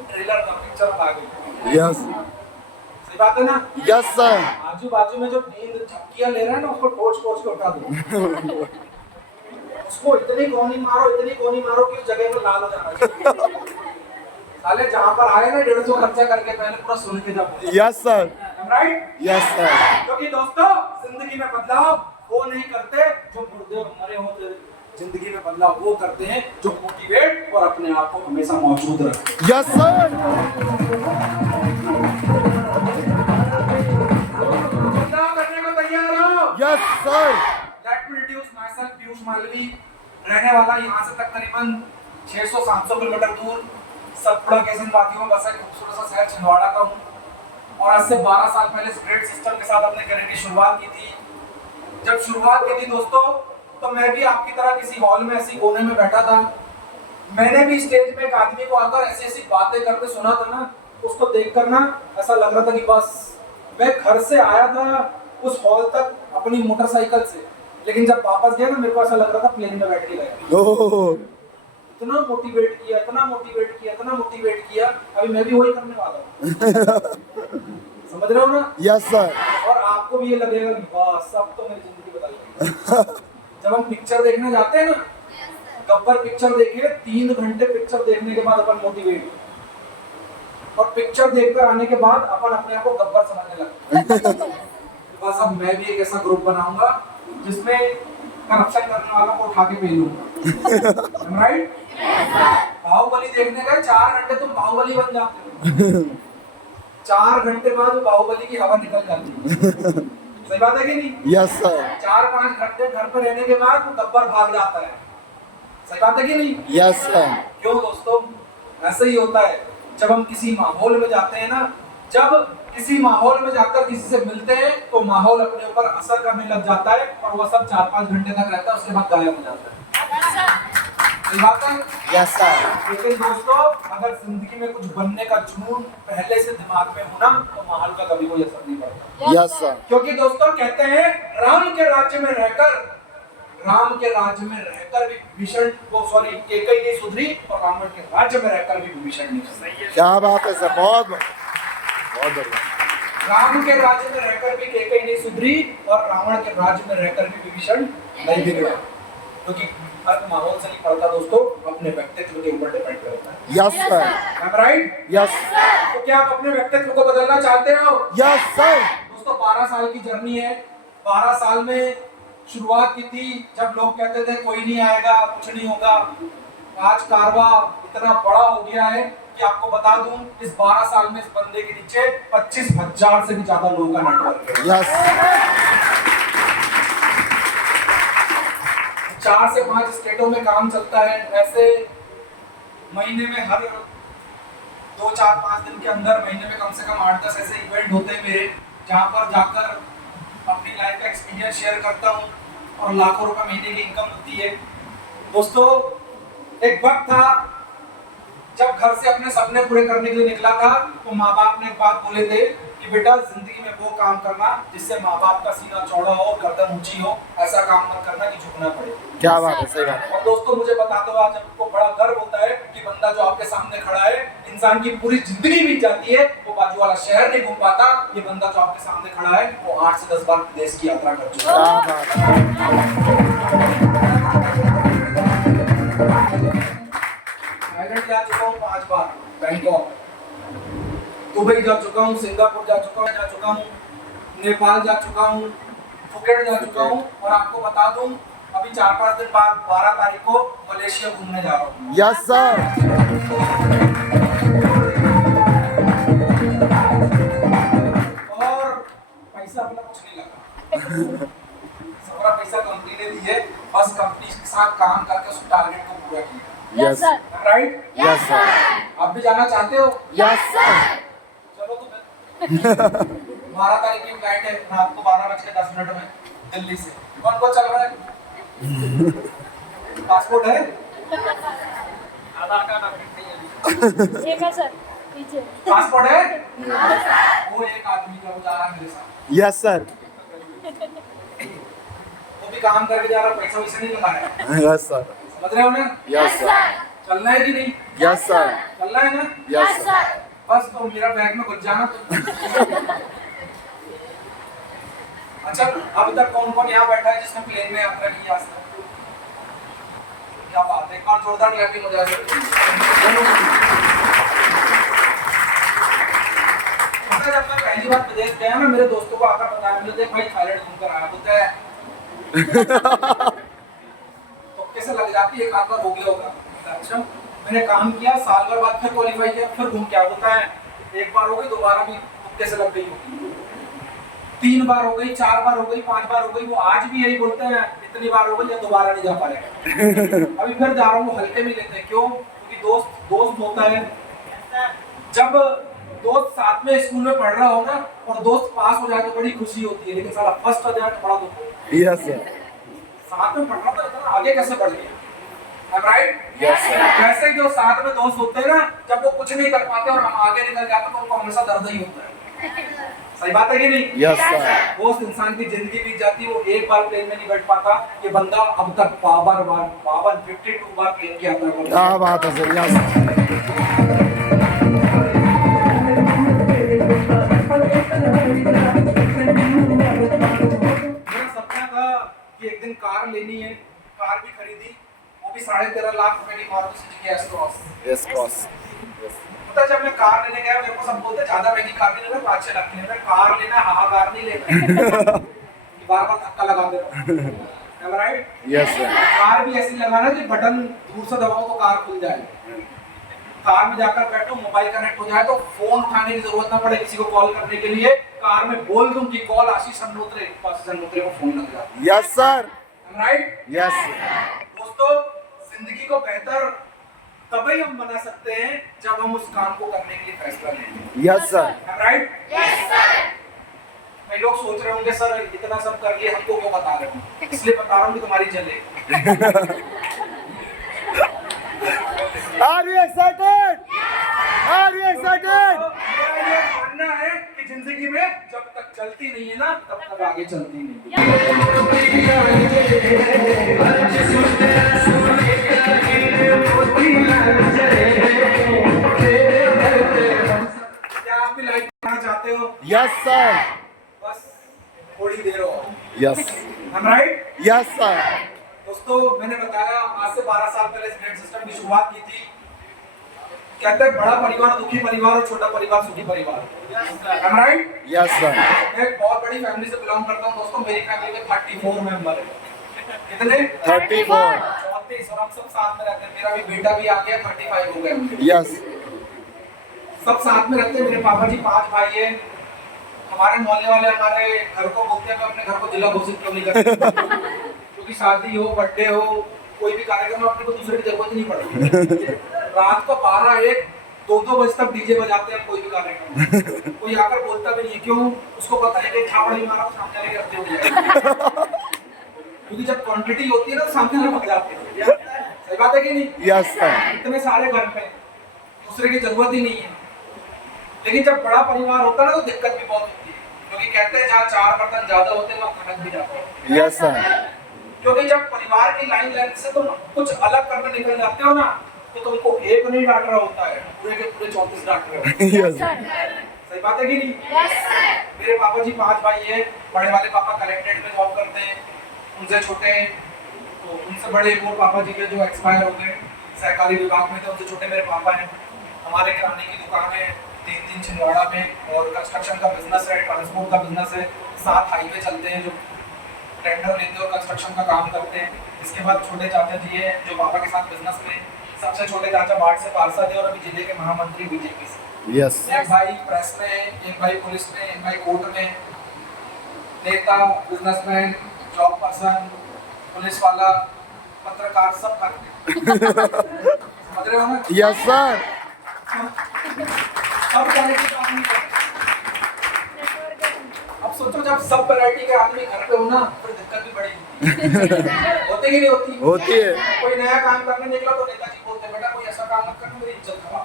Trailer का picture आ गई। Yes सही बात है ना? Yes sir. आजू बाजू में जो नींद झपकियां ले रहा है ना, उसको टोच टोच के उठा दो। उसको इतनी गोनी मारो कि उस जगह में लाल हो जाना। साले जहाँ पर आए ना 150 खर्चा करके पहले पूरा सुन के जाओ। Yes sir. Right? Yes sir. क्योंकि दोस्तों जिंदगी में बदलाव वो नहीं करते जो मुर्दे और मरे होते, जिंदगी में बदलाव वो करते हैं जो मोटिवेट और अपने आप को हमेशा मौजूद रखते। Yes sir. बदलाव करने को तैयार हो? Yes sir. Let me introduce my self, Piyush Malvi, रहने वाला यहाँ से तकरीबन 600-700 किलोमीटर दूर सतपुड़ा के वादियों में बसा एक खूबसूरत सा शहर छिंदवाड़ा का हूँ। और आज से 12 साल पहले इस ग्रेट सिस्टम के साथ अपने करियर की शुरुआत की थी। जब शुरुआत की थी दोस्तों, तो मैं भी आपकी तरह किसी हॉल में ऐसी कोने में बैठा था। मैंने भी स्टेज पे एक आदमी को आकर ऐसी ऐसी बातें करते सुना था ना, उसको देखकर ना ऐसा लग रहा था कि बस मैं घर से आया था उस हॉल तक अपनी मोटरसाइकिल से, लेकिन जब वापस गया ना मेरे को ऐसा लग रहा था प्लेन में बैठ के गया। इतना मोटिवेट किया, इतना मोटिवेट किया, इतना मोटिवेट किया, अभी मैं भी वही करने वाला हूँ। समझ रहे हो ना? Yes sir. और आपको भी ये लगेगा कि वाह सब तो मेरी जिंदगी बदल गई। जब हम पिक्चर देखने जाते हैं ना, गब्बर पिक्चर देखिए, 3 घंटे पिक्चर देखने के बाद अपन मोटिवेट, और पिक्चर देखकर आने के बाद अपन अपने आप को गब्बर समझने लगते। बस अब मैं भी एक ऐसा ग्रुप बनाऊंगा जिसमें करप्शन करने वालों को उठा के भेज लूंगा। राइट? बाहुबली देखने गए 4 घंटे, तुम बाहुबली बन जाते हो। 4 घंटे बाद बाहुबली की हवा निकल जाती है। सही बात है कि नहीं? Yes sir. 4-5 घंटे घर पर रहने के बाद गब्बर भाग जाता है। सही बात है कि नहीं? Yes sir. क्यों दोस्तों? ऐसे ही होता है जब हम किसी माहौल में जाते हैं ना, जब किसी माहौल में जाकर किसी से मिलते हैं तो माहौल अपने ऊपर असर करने लग जाता है और वह सब 4-5 घंटे तक रहता है, उसके बाद गायब हो जाता है। सही बात है? Yes sir. लेकिन दोस्तों अगर जिंदगी में कुछ बनने का जुनून पहले से दिमाग में होना तो माहौल का कभी कोई असर नहीं पड़ता। Yes sir. क्योंकि दोस्तों कहते हैं राम के राज्य में रहकर भी विभीषण कैकेयी नहीं सुधरी और रावण के राज्य में रहकर भी विभीषण नहीं सुधरी। क्या बात है सर, बहुत बढ़िया। राम के राज्य में रहकर भी कैकेयी नहीं सुधरी और रावण के राज्य में रहकर भी विभीषण नहीं बिगड़ा। क्योंकि फर्क माहौल से नहीं पड़ता दोस्तों, अपने व्यक्तित्व के ऊपर डिपेंड करता है। Yes sir. राइट? यस। तो क्या आप अपने व्यक्तित्व को बदलना चाहते हो? Yes sir. दोस्तों 12 साल की जर्नी है। 12 साल में शुरुआत की थी जब लोग कहते थे कोई नहीं आएगा, कुछ नहीं होगा। आज कारवा इतना बड़ा हो गया है कि आपको बता दूं इस 12 साल में इस बंदे के नीचे 25,000 से भी ज्यादा लोगों का नेटवर्क है। यस। 4 से 5 स्टेटों में काम चलता है। ऐसे महीने में हर 2-4-5 दिन के अंदर महीने में कम से कम 8-10 ऐसे इवेंट होते हैं मेरे, जहाँ पर जाकर अपनी लाइफ का एक्सपीरियंस शेयर करता हूँ और लाखों रुपए महीने की इनकम होती है। दोस्तों एक वक्त था जब घर से अपने सपने पूरे करने के लिए निकला था तो माँ बाप ने एक बात बोले थे कि बेटा जिंदगी में वो काम करना जिससे माँ बाप का सीना चौड़ा हो, गर्दन ऊंची हो, ऐसा काम मत करना कि झुकना पड़े। क्या बात है, सही बात है। और दोस्तों मुझे बता दो आज आपको बड़ा गर्व होता है कि बंदा जो आपके सामने खड़ा है, इंसान की पूरी जिंदगी बीत जाती है, वो बाजू वाला शहर नहीं घूम पाता, ये बंदा जो आपके सामने खड़ा है वो 8 से 10 बार विदेश की यात्रा कर चुका है। थाईलैंड जा चुका हूँ 5 बार, बैंकॉक, दुबई जा चुका हूँ, सिंगापुर जा चुका हूँ, नेपाल जा चुका हूँ, फुकेट जा चुका हूँ और आपको बता दूं अभी 4-5 दिन बाद 12 तारीख को मलेशिया घूमने जा रहा हूँ। Yes sir. और पैसा अपना कुछ नहीं लगा। सारा पैसा कंपनी ने दी है, बस कंपनी के साथ काम करके उस टारगेट को पूरा किया। Yes right? Yes sir. आप भी जाना चाहते हो? Yes sir. चलो तो 12 तारीख की फ्लाइट है रात को 12:10 में दिल्ली से। कौन कौन चल रहा है? पासपोर्ट है? आधार कार्ड अपडेट नहीं है। एक है सर पीछे। पासपोर्ट है? वो एक आदमी का वो जा रहा है मेरे साथ। Yes sir. वो भी काम करके जा रहा, पैसा वैसे नहीं लगा है। Yes sir. समझ रहे हो ना? Yes sir. चलना है कि नहीं? Yes sir. चलना है ना? Yes sir. बस तो मेरा बैग में घुस जाना तो। अच्छा, अभी तक कौन कौन यहाँ बैठा है जिसने प्लेन में यात्रा की आज तक? क्या बात है, एक बार जोरदार क्लैपिंग हो जाए। पता है, जब मैं पहली बार विदेश गया ना, मेरे दोस्तों को आकर बताया, मुझे देख भाई थाईलैंड घूमकर आया, बोलते हैं तो कैसे लग जाती है, एक आध बार हो गया होगा। अच्छा, मैंने काम किया, साल भर बाद फिर क्वालिफाई किया, फिर घूम के होता है, एक बार हो गई, दोबारा भी कैसे लग गई होगी, 3 बार हो गई, 4 बार हो गई, 5 बार हो गई, वो आज भी यही बोलते हैं इतनी बार हो गई या दोबारा नहीं जा पाएगा। अभी फिर जा रहा हूँ, हल्के में लेते हैं, क्यों? क्योंकि दोस्त होता है, जब दोस्त साथ में स्कूल में पढ़ रहा हो ना और दोस्त पास हो जाए तो बड़ी खुशी होती है, लेकिन साला फर्स्ट हो जाए तो बड़ा दुख होता है। Yes sir. साथ में पढ़ रहा था, इतना आगे कैसे बढ़ गया? राइट? Yes sir. वैसे जो साथ में दोस्त होते हैं ना, जब वो कुछ नहीं कर पाते और हम आगे निकल जाते तो उनको हमेशा दर्द ही होता है। सही बात है कि नहीं? Yes sir. वो उस इंसान की जिंदगी बीत जाती है, वो एक बार प्लेन में नहीं बैठ पाता। ये बंदा अब तक 52 बार प्लेन की यात्रा कर चुका है। क्या बात है सर। यस। मेरा सपना था कि एक दिन कार लेनी है, कार भी खरीदी, वो भी 13.5 लाख रुपए की Maruti Suzuki S cross. Yes cross. पता है, जब मैं कार लेने गया, मेरे को सब बोलते ज्यादा महंगी कार नहीं लेना, 5-6 लाख की लेना। कार लेना, हाँ कार नहीं लेना। बार बार धक्का लगाते रहो, राइट? Yes sir. कार भी ऐसी लगाना कि बटन दूर से दबाओ तो कार खुल जाए, कार में जाकर बैठो, मोबाइल कनेक्ट हो जाए तो फोन उठाने की जरूरत ना पड़े किसी को कॉल करने के लिए, कार में बोल दूं कि कॉल आशीष सन्नोत्रे को फोन लग जाए। Yes sir. राइट? यस। दोस्तों, जिंदगी को बेहतर तभी हम बना सकते हैं जब हम उस काम को करने के लिए फैसला लें। Yes sir. राइट? कई लोग सोच रहे होंगे सर इतना सब कर लिए हमको क्यों बता रहे हो? इसलिए बता रहा हूँ कि तुम्हारी जले। Are you excited? Are you excited? मेरा ये मानना है कि जिंदगी में जब तक चलती नहीं है ना, तब तक आगे चलती नहीं। क्या आप भी लाइफ बनाना चाहते हो? Yes sir. बस थोड़ी देर हो। यस। राइट? Yes sir. दोस्तों, मैंने बताया आज से 12 साल पहले इस ग्रेड सिस्टम की शुरुआत की थी। कहते हैं बड़ा परिवार दुखी परिवार और छोटा परिवार सुखी परिवार। राइट? Yes sir. मैं एक बहुत बड़ी फैमिली से बिलोंग करता हूँ दोस्तों। मेरी फैमिली में 34 मेंबर है। कितने? 34। 34। और हम सब साथ में रहते हैं। मेरा भी बेटा भी आ गया, 35 हो गए। यस। सब साथ में रहते हैं। मेरे पापा जी 5 भाई हैं। हमारे मोहल्ले वाले हमारे घर को बोलते हैं, अपने घर को जिला घोषित क्यों नहीं करते? क्योंकि शादी हो, बर्थडे हो, कोई भी कार्यक्रम में अपने को दूसरे की जरूरत नहीं पड़ती। रात को 12-1, 2-2 बजे तक डीजे बजाते हैं कोई भी कार्यक्रम। कोई आकर बोलता भी नहीं, क्यों? उसको पता है कि छावड़ी मारा सामने वाले के हफ्ते हो जाएगा। क्योंकि जब क्वांटिटी होती है ना, सामने वाले भाग जाते हैं। सही बात है कि नहीं? Yes sir. इतने सारे घर पे दूसरे की जरूरत ही नहीं है। लेकिन जब बड़ा परिवार होता है ना, तो दिक्कत भी बहुत होती है। क्योंकि कहते हैं जहाँ 4 बर्तन ज्यादा होते हैं वहाँ खटक भी जाते हैं। Yes sir. क्योंकि जब परिवार की लाइन लेंथ से तुम कुछ अलग करने निकल जाते हो ना, तो तुमको एक नहीं डांट रहा होता है, पूरे के पूरे 34 डांट रहे होते हैं। यस। सही बात है कि नहीं? मेरे पापा जी 5 भाई हैं। बड़े वाले पापा कलेक्ट्रेट में जॉब करते हैं, उनसे छोटे, तो उनसे बड़े वो पापा जी के जो एक्सपायर हो गए, सहकारी विभाग में थे। उनसे छोटे मेरे पापा हैं। हमारे किराने की दुकान है 3 छिंदवाड़ा में, और कंस्ट्रक्शन का बिजनेस है, ट्रांसपोर्ट का बिजनेस है। 7 हाईवे चलते हैं जो टेंडर लेते और कंस्ट्रक्शन का काम करते हैं। इसके बाद छोटे चाचा जी हैं जो पापा के साथ बिजनेस में। सबसे छोटे चाचा बाढ़ से पार्षद है और अभी जिले के महामंत्री बीजेपी से। यस। एक भाई प्रेस में, एक भाई पुलिस में, एक भाई कोर्ट में, नेता, बिजनेसमैन, जॉब पर्सन, पुलिस वाला, पत्रकार, सब करते हैं। समझ रहे हो ना? Yes sir. सब क्वालिटी का आदमी है। अब सोचो जब सब वैरायटी के आदमी घर पे हो ना, फिर दिक्कत भी बड़ी होती कि नहीं होती? होती है। कोई नया काम करने निकला तो नेताजी बोलते बेटा कोई ऐसा काम मत करना, मेरी इज्जत खराब।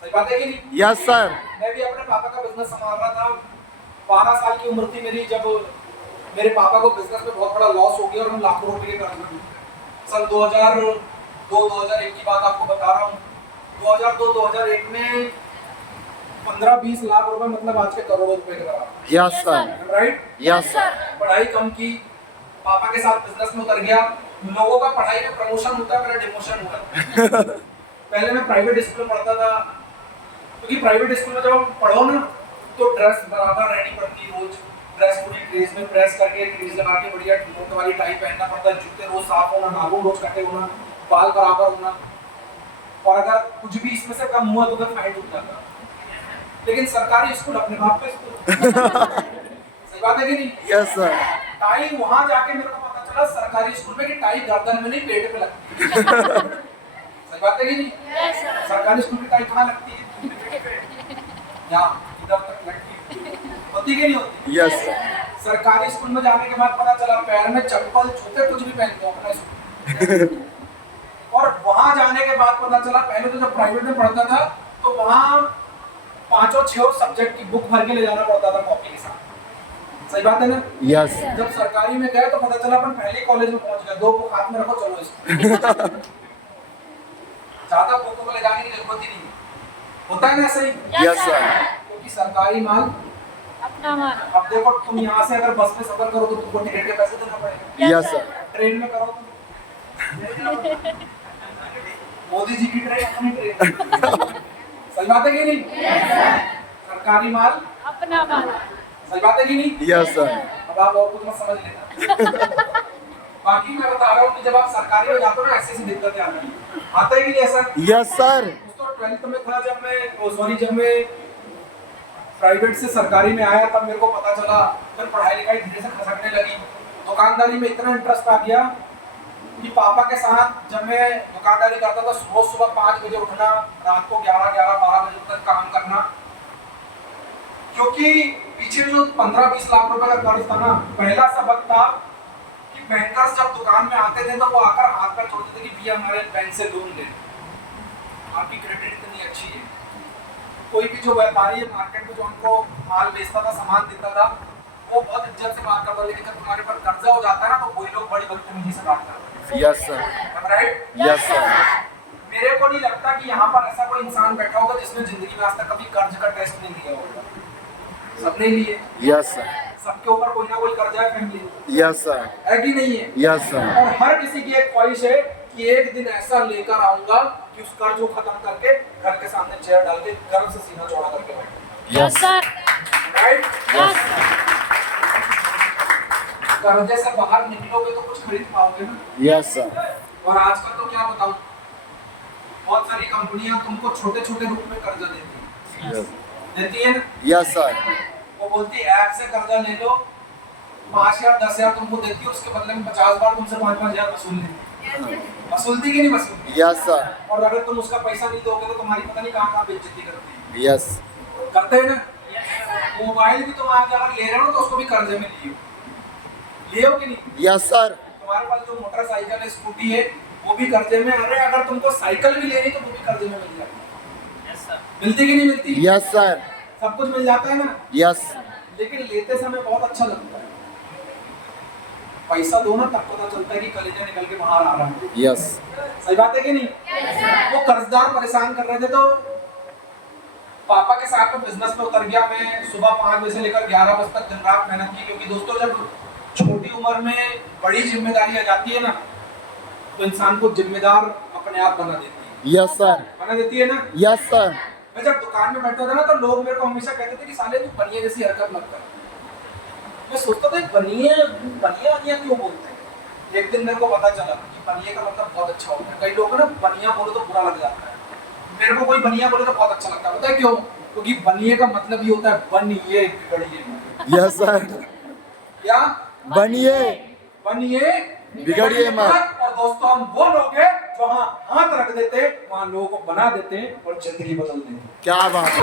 सही बात है कि नहीं? Yes sir. मैं भी अपने पापा का बिजनेस संभाल रहा था। 12 साल की उम्र थी मेरी जब मेरे पापा को बिजनेस में बहुत बड़ा लॉस हो गया और हम लाखों रुपए के कर्ज में डूब गए। सन 2001 की बात आपको बता रहा हूँ। 2002-2001 में 15-20 लाख रुपए मतलब आज के करोड़ों रुपए के बराबर। Yes sir, right. Yes sir, पढ़ाई कम की, पापा के साथ बिजनेस में उतर गया। लोगों का पढ़ाई में प्रमोशन होता है, मेरा डिमोशन हुआ। पहले मैं प्राइवेट स्कूल में पढ़ता था, क्योंकि प्राइवेट स्कूल में जब हम पढ़ो ना तो ड्रेस बराबर रहनी पड़ती है। रोज ड्रेस पूरी क्रेज में प्रेस करके क्रीज लगा के बढ़िया मोट वाली टाई पहनना पड़ता है, जूते रोज साफ होना, नाखून रोज कटे होना, बाल बराबर होना, और अगर कुछ भी इसमें से कम हुआ तो फिर फाइन उठ जाता। लेकिन सरकारी स्कूल अपने बाप पे स्कूल। सही बात है कि नहीं? यस सर, टाई वहां जाके मेरे को पता चला सरकारी स्कूल में कि टाई गर्दन में नहीं पेट पे लगती है। सही बात है कि नहीं? सरकारी स्कूल में टाई कहाँ लगती है? यहाँ इधर तक लगती है। होती कि नहीं होती? यस सर, सरकारी स्कूल में जाने के बाद पता चला पैर में चप्पल जूते कुछ भी पहनते हो अपना स्कूल। और वहां जाने के बाद पता चला, पहले तो जब प्राइवेट में पढ़ता था तो वहां 5-6 सब्जेक्ट की बुक भर के ले जाना पड़ता था कॉपी के साथ। सही बात है ना? यस, जब सरकारी में गए तो पता चला अपन पहले कॉलेज में पहुंच गए, 2 बुक हाथ में रखो चलो इसको। ज्यादा बुकों को ले जाने की जरूरत ही नहीं होता है ना, ऐसे ही। यस सर, क्योंकि सरकारी माल अपना माल। अब देखो, तुम यहाँ से अगर बस में सफर करो तो तुमको टिकट के पैसे देना पड़ेगा। यस सर, ट्रेन में करो तो मोदी जी की ट्रेन, अपनी ट्रेन। सही बात है कि नहीं? सरकारी माल अपना माल। सही बात है कि नहीं? यस सर, अब आप और कुछ मत समझ लेना। बाकी मैं बता रहा हूँ कि जब आप सरकारी में जाते हो ना, ऐसी दिक्कतें आती हैं। आता है कि नहीं ऐसा? यस सर, तो 12th में था जब मैं प्राइवेट से सरकारी में आया, तब मेरे को पता चला, फिर पढ़ाई लिखाई धीरे से खसकने लगी। दुकानदारी में इतना इंटरेस्ट आ गया कि पापा के साथ जब मैं दुकानदारी करता था, रोज सुबह 5 बजे उठना, रात को 11-12 बजे तक काम करना। क्योंकि पीछे जो 15-20 लाख रुपए का कर्ज था ना, पहला सबक था कि बैंकर्स जब दुकान में आते थे तो वो आकर हाथ पर छोड़ते थे कि भैया हमारे बैंक से लोन ले, आपकी क्रेडिट इतनी अच्छी है। कोई भी जो व्यापारी मार्केट में जो हमको माल बेचता था, सामान देता था, वो बहुत इज्जत से बात करता, लेकिन जब तुम्हारे पर कर्जा हो जाता है ना तो वही लोग बड़ी बदतमीजी से बात करते हैं। Yes sir, right? Yes sir, मेरे को नहीं लगता कि यहाँ पर ऐसा कोई इंसान बैठा होगा जिसने जिंदगी में आज तक कभी कर्ज का टेस्ट नहीं लिया होगा। सबने लिए। यस सर, सबके ऊपर कोई ना कोई कर्जा है फैमिली। यस सर, है कि नहीं है? यस सर, और हर किसी की एक ख्वाहिश है कि एक दिन ऐसा लेकर आऊंगा कि उस कर्ज को खत्म करके घर के सामने चेयर डाल के गर्व से सीना चौड़ा करके बैठे। Yes sir, right? यस। कर्जे से बाहर निकलोगे तो कुछ खरीद पाओगे ना। यस सर, और आजकल तो क्या बताऊं, बहुत सारी कंपनियां तुमको छोटे छोटे रूप में कर्जा देती है। देती है ना? यस सर, वो बोलती है ऐप से कर्जा ले लो, 5,000-10,000 तुमको देती है, उसके बदले में 50 बार तुमसे 5,000 वसूल लेती है। वसूलती कि नहीं वसूलती? यस सर, और अगर तुम उसका पैसा नहीं दोगे तो तुम्हारी पता नहीं कहाँ बेइज्जती करती है। यस, करते हैं ना? मोबाइल भी तुम आज अगर ले रहे हो तो उसको भी कर्जे में लियो कि नहीं? यस सर, तुम्हारे पास जो मोटरसाइकिल है, स्कूटी है, वो भी कर्जे में। अरे अगर तुमको साइकिल भी लेनी तो वो भी कर्जे में मिल जाएगी। मिलती कि नहीं मिलती? यस सर, सब कुछ मिल जाता है ना। यस, लेकिन लेते समय बहुत अच्छा लगता है। पैसा दो ना, तब पता चलता है कि कलेजा निकल के बाहर आ रहा है। यस, सही बात है कि नहीं? वो कर्जदार परेशान कर रहे थे तो पापा के साथ में बिजनेस में उतर गया। मैं सुबह 5 बजे से लेकर 11 बजे तक दिन रात मेहनत की, क्योंकि दोस्तों जब छोटी उम्र में बड़ी जिम्मेदारी आ जाती है ना तो इंसान को जिम्मेदार अपने आप बना देती है। यस सर, बना देती है ना। यस सर, मैं जब दुकान में बैठता था ना तो लोग मेरे को हमेशा कहते थे कि साले तू बनिया जैसी हरकत मत कर। मैं सोचता था बनिया क्यों बोलते हैं। एक दिन मेरे को पता चला कि बनिया का मतलब बहुत अच्छा होता है। कई लोग ना बनिया बोलो तो बुरा लग जाता है, मेरे को कोई बनिया बोले तो बहुत अच्छा लगता है। पता है क्यों? क्योंकि बनिए का मतलब ये होता है बनिए बिगड़िए। यस सर, क्या? बनिए बनिए बिगड़िए मत। और दोस्तों हम वो लोग हैं जो वहाँ हाथ रख देते, वहाँ लोगों को बना देते और जिंदगी बदल देते। क्या बात है।